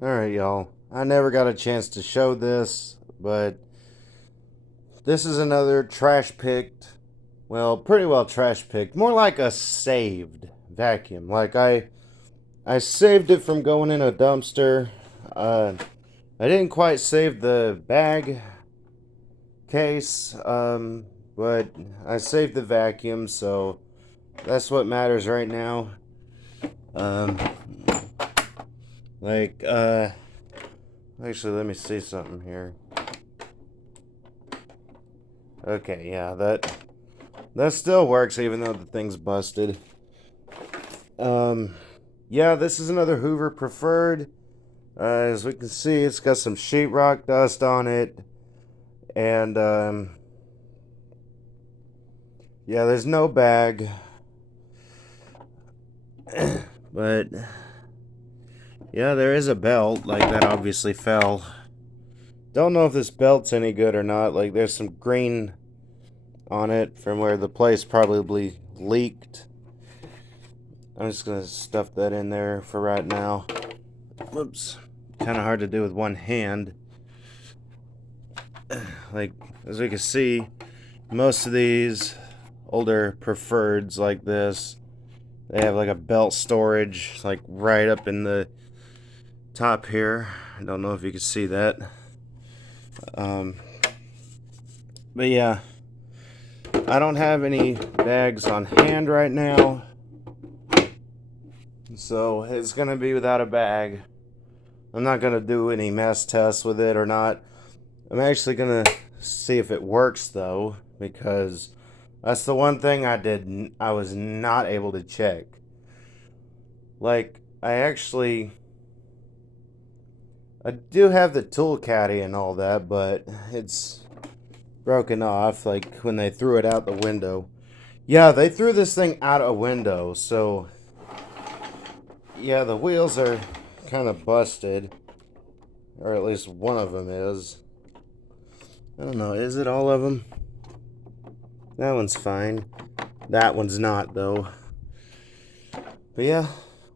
Alright, y'all. I never got a chance to show this, but this is another trash picked. Well, pretty well trash picked. More like a saved vacuum. Like I saved it from going in a dumpster. I didn't quite save the bag case, but I saved the vacuum, so that's what matters right now. Um, like, actually, let me see something here. Okay, yeah, that still works even though the thing's busted. Yeah, this is another Hoover Preferred. As we can see, it's got some sheetrock dust on it, and yeah, there's no bag, but yeah, there is a belt. Like that obviously fell. Don't know if this belt's any good or not. Like there's some green on it from where the place probably leaked. I'm just gonna stuff that in there for right now. Whoops. Kind of hard to do with one hand. Like, as we can see, most of these older Preferreds like this, they have like a belt storage, like right up in the top here. I don't know if you can see that. Um, but yeah, I don't have any bags on hand right now, so it's gonna be without a bag. I'm not gonna do any mess tests with it or not. I'm actually gonna see if it works though, because that's the one thing I was not able to check. Like, I do have the tool caddy and all that, but it's broken off, like when they threw it out the window. Yeah, they threw this thing out a window, so yeah, the wheels are kind of busted, or at least one of them is. I don't know, is it all of them? That one's fine. That one's not, though. But yeah,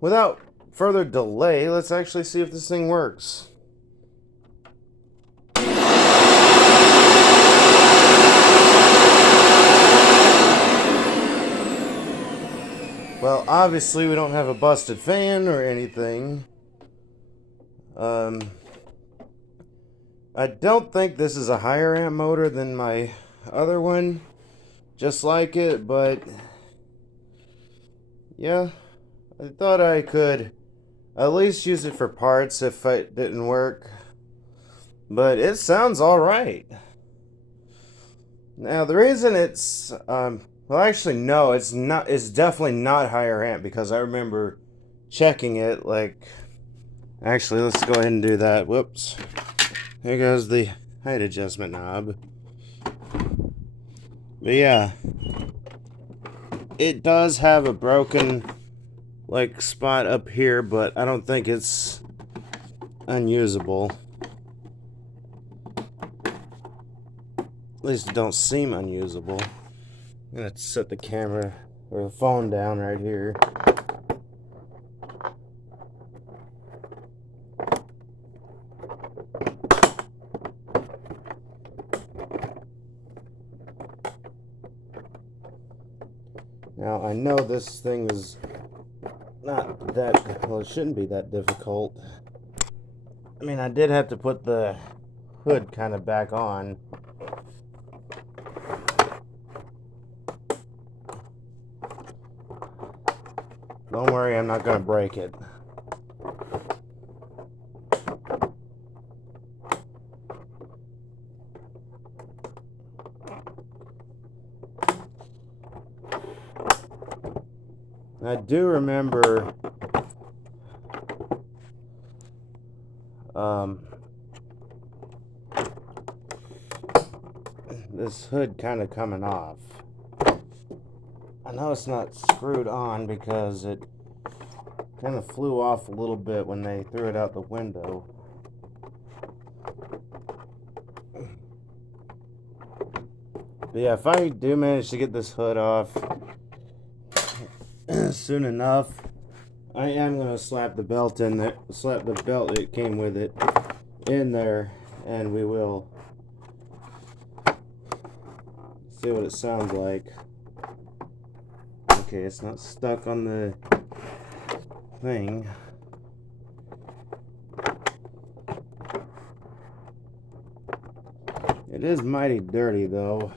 without further delay, let's actually see if this thing works. Well, obviously we don't have a busted fan or anything. I don't think this is a higher amp motor than my other one. Just like it, but yeah, I thought I could at least use it for parts if it didn't work. But it sounds alright. Now, the reason it's, well, actually, no, it's not, it's definitely not higher amp because I remember checking it, like, actually, let's go ahead and do that. Whoops. There goes the height adjustment knob. But yeah, it does have a broken, like, spot up here, but I don't think it's unusable. At least it don't seem unusable. I'm gonna set the camera or the phone down right here. Now I know this thing is not that, well, it shouldn't be that difficult. I mean, I did have to put the hood kind of back on. Don't worry, I'm not gonna break it. I do remember this hood kind of coming off. I know it's not screwed on because it kind of flew off a little bit when they threw it out the window. But yeah, if I do manage to get this hood off soon enough, I am gonna slap the belt in there, slap the belt that came with it in there, and we will see what it sounds like. Okay, it's not stuck on the thing. It is mighty dirty though.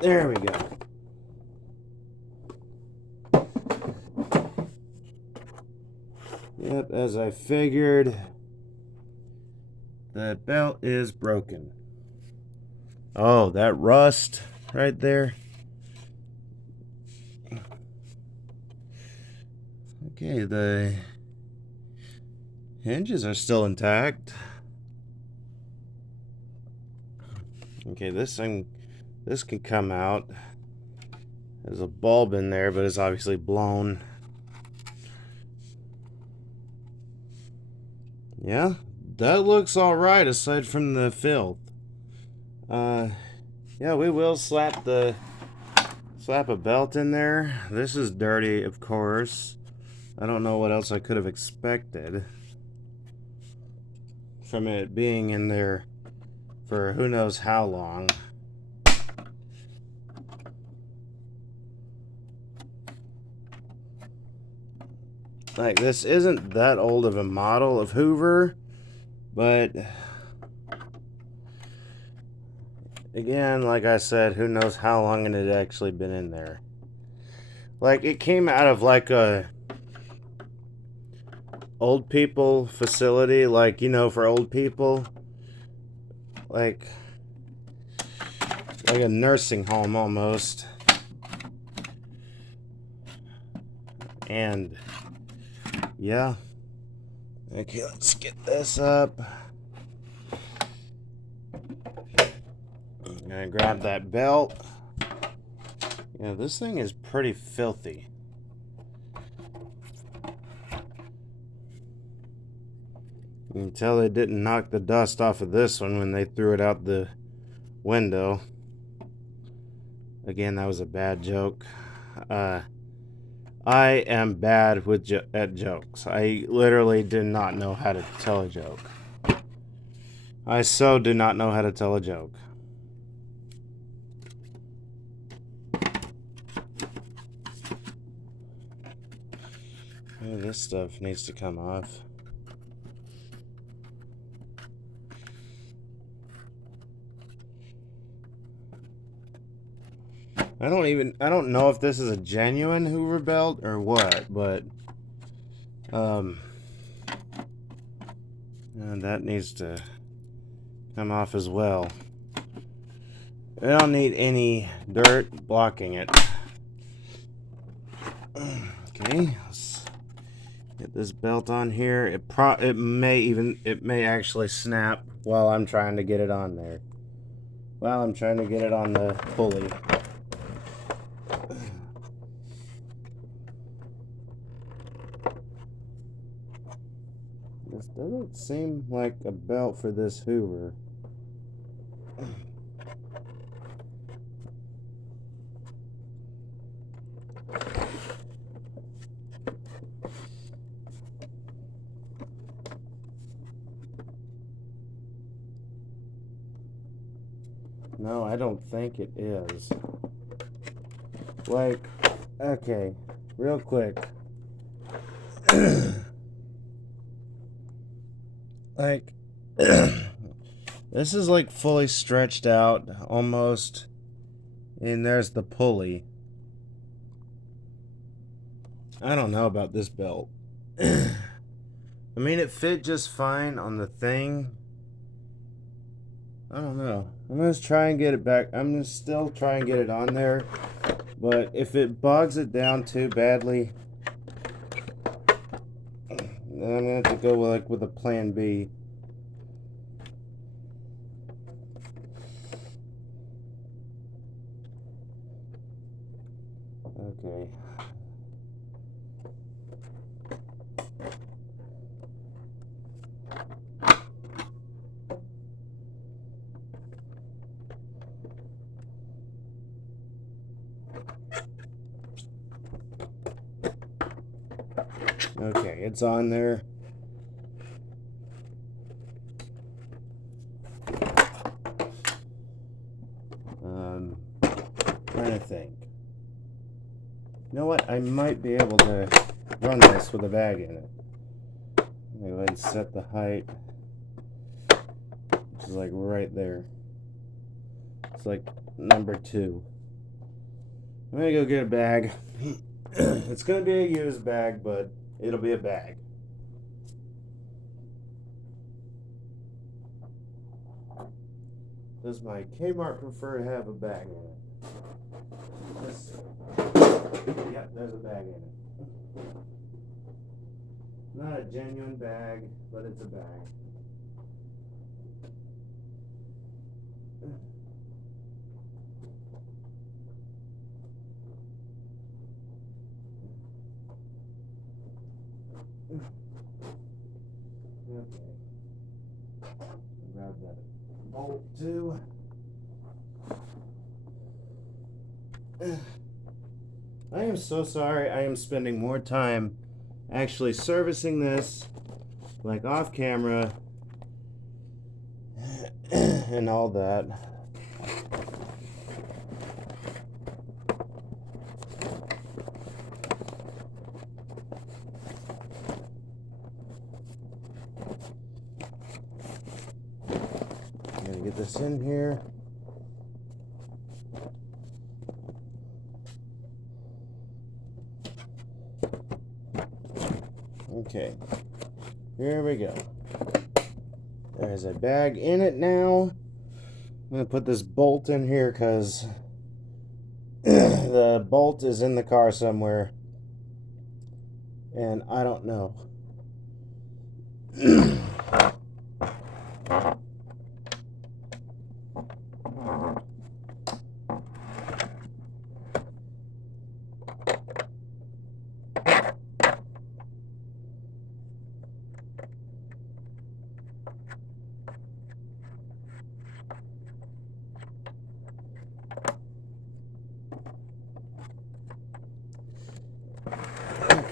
There we go. Yep, as I figured, the belt is broken. Oh, that rust right there. Okay, the hinges are still intact. Okay, this can come out. There's a bulb in there, but it's obviously blown. Yeah, that looks alright aside from the filth. Yeah, we will slap a belt in there. This is dirty, of course. I don't know what else I could have expected from it being in there for who knows how long. Like, this isn't that old of a model of Hoover, but again, like I said, who knows how long it had actually been in there. Like, it came out of like a old people facility, like, you know, for old people, like a nursing home almost. And yeah, okay, let's get this up. I'm gonna grab that belt. Yeah, this thing is pretty filthy. You can tell they didn't knock the dust off of this one when they threw it out the window. Again, that was a bad joke. I am bad at jokes. I literally do not know how to tell a joke. I so do not know how to tell a joke. Oh, this stuff needs to come off. I don't know if this is a genuine Hoover belt or what, but and that needs to come off as well. I don't need any dirt blocking it. Okay, let's get this belt on here. It may actually snap while I'm trying to get it on there. While I'm trying to get it on the pulley. This doesn't seem like a belt for this Hoover. No, I don't think it is. Like, okay, real quick. Like, this is like fully stretched out almost, and there's the pulley. I don't know about this belt. I mean, it fit just fine on the thing. I don't know. I'm gonna try and get it back. I'm gonna still try and get it on there, but if it bogs it down too badly, then I'm gonna have to go with a plan B. Okay. Okay, it's on there. Trying to think. You know what? I might be able to run this with a bag in it. Let me go ahead and set the height, which is like right there. It's like number 2. I'm gonna go get a bag. It's gonna be a used bag, but it'll be a bag. Does my Kmart Preferred have a bag in it? Let's see. Yep, there's a bag in it. Not a genuine bag, but it's a bag. Okay. Grab that bolt too. I am so sorry. I am spending more time actually servicing this, like off camera, and all that. I'm gonna get this in here. Okay, here we go. There's a bag in it now. I'm gonna put this bolt in here because the bolt is in the car somewhere and I don't know.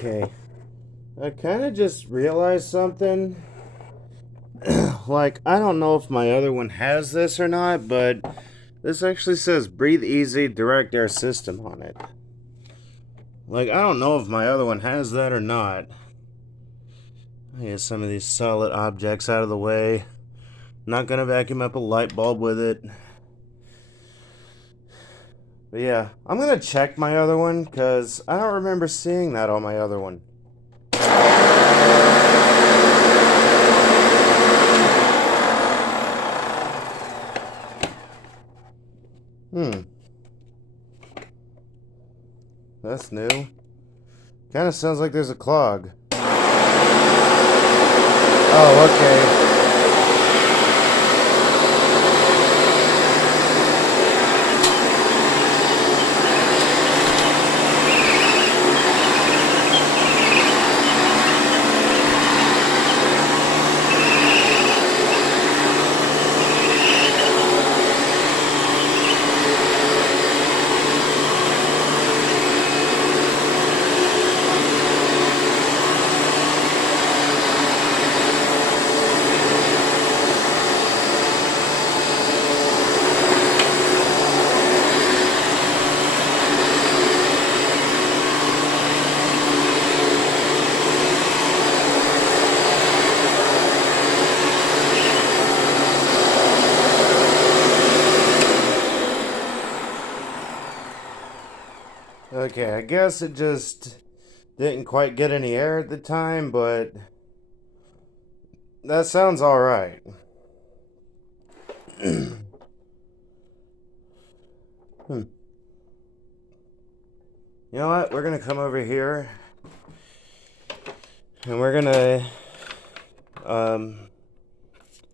Okay, I kind of just realized something. Like, I don't know if my other one has this or not, but this actually says Breathe Easy Direct Air System on it. Like, I don't know if my other one has that or not. I get some of these solid objects out of the way. Not gonna vacuum up a light bulb with it. But yeah, I'm gonna check my other one because I don't remember seeing that on my other one. That's new. Kind of sounds like there's a clog. Oh, okay. Okay, I guess it just didn't quite get any air at the time, but that sounds alright. You know what? We're gonna come over here and we're gonna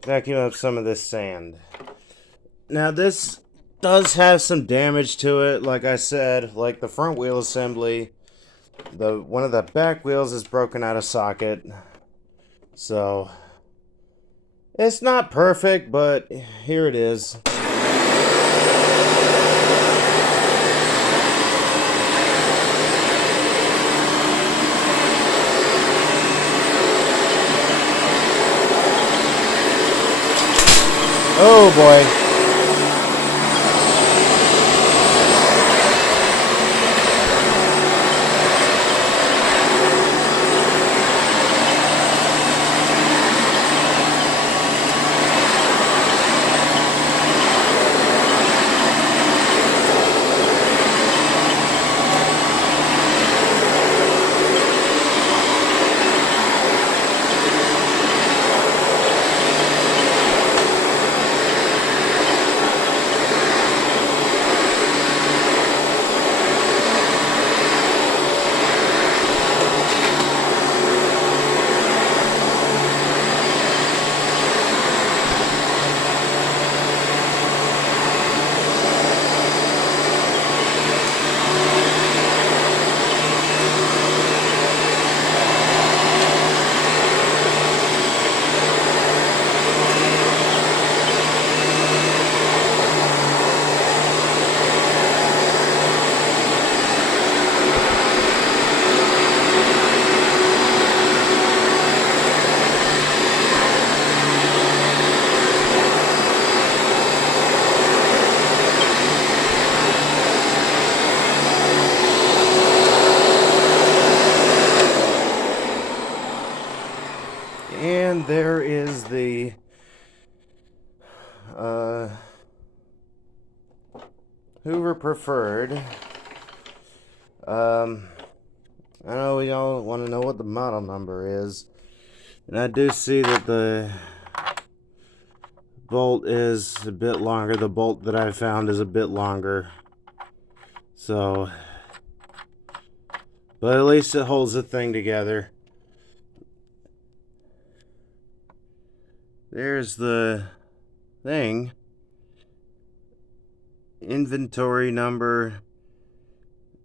vacuum up some of this sand. Now this does have some damage to it, like I said, like the front wheel assembly. One of the back wheels is broken out of socket. So it's not perfect, but here it is. Oh boy. And there is the Hoover Preferred. I know we all want to know what the model number is, and I do see that the bolt is a bit longer. The bolt that I found is a bit longer, so, but at least it holds the thing together. There's the thing. Inventory number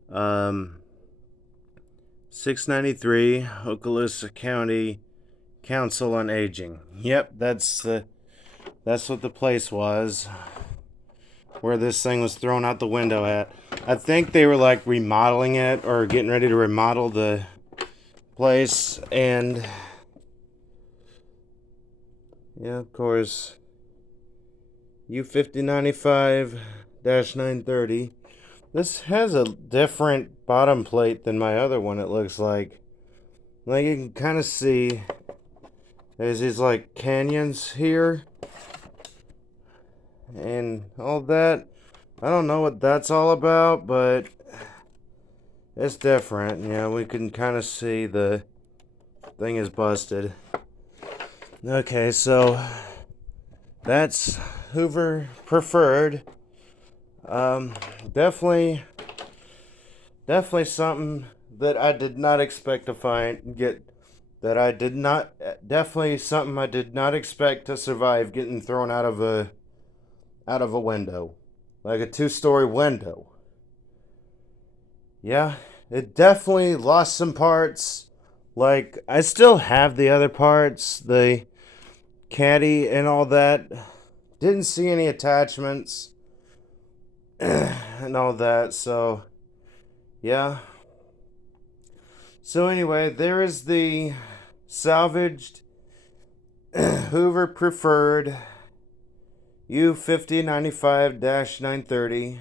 693, Okaloosa County Council on Aging. Yep, that's what the place was where this thing was thrown out the window at. I think they were like remodeling it or getting ready to remodel the place, and yeah, of course, u5095-930. This has a different bottom plate than my other one, it looks like. Like, you can kind of see there's these like canyons here and all that. I don't know what that's all about, but it's different. Yeah, we can kind of see the thing is busted. Okay, so that's Hoover Preferred. Definitely something that I did not expect to definitely something I did not expect to survive getting thrown out of a window, like a 2-story window. Yeah, it definitely lost some parts. Like, I still have the other parts, the caddy and all that. Didn't see any attachments and all that, so yeah. So anyway, there is the salvaged Hoover Preferred u5095-930.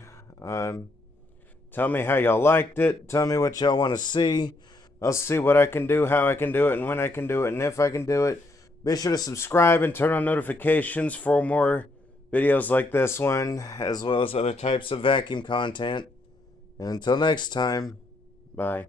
Tell me how y'all liked it. Tell me what y'all want to see. I'll see what I can do, how I can do it, and when I can do it, and if I can do it. Be sure to subscribe and turn on notifications for more videos like this one, as well as other types of vacuum content. And until next time, bye.